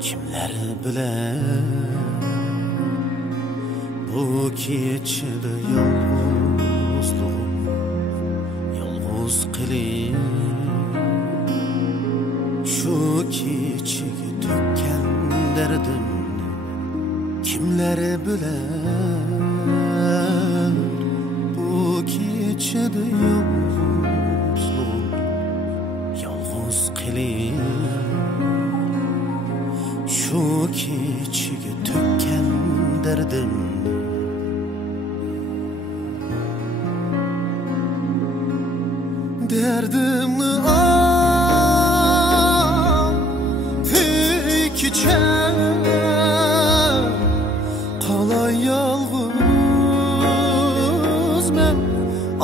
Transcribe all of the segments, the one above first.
Kimler bilen bu keçidi yolg'iz qilib shu kechiga tökkan dardimni kimlar bilan bu keçidi yolg'iz qilib şu kechiga tökkan dardimni dardimni al ey kecha qalay yolg'iz men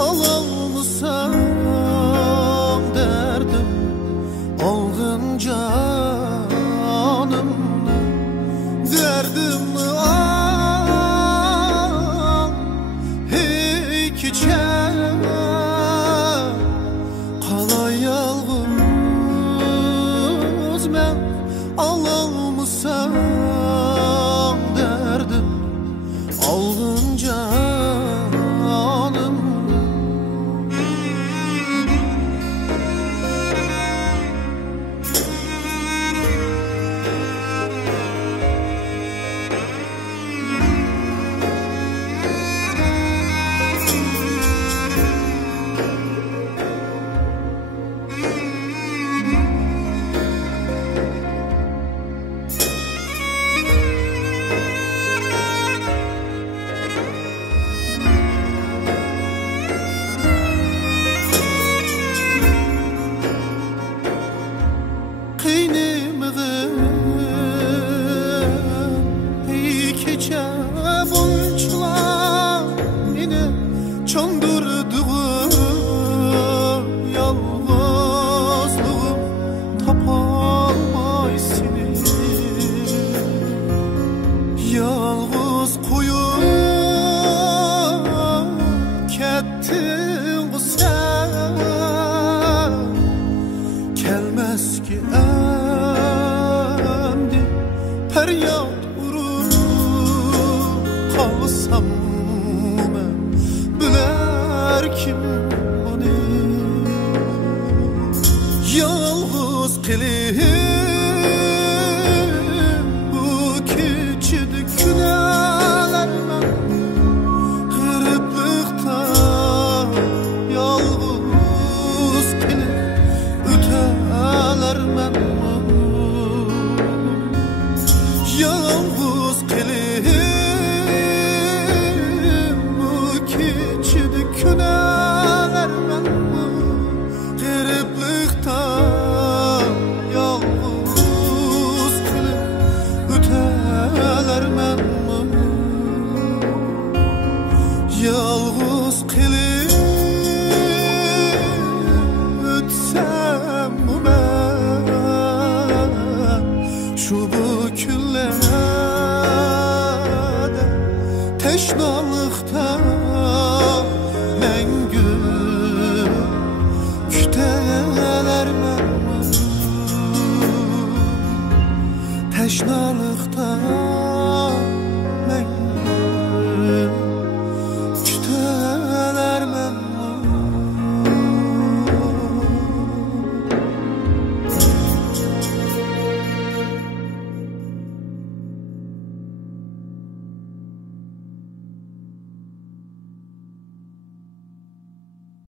ololmasam derdim olgunca derdimni al hey kecha qalay yolg'iz men ololmasam derdim olgunca yalğız koyup kettin bu sen kelmez ki endi feryat urup kalsam ben biler kim onu yalğız kılıp yalğız kılıp bu keçidi künelermen gırıplıkta yalğız kılıp ötelermen yalğız kılıp ötsem ben şu bu küllerde teşnalıkta mengü kütelermen teşnalıkta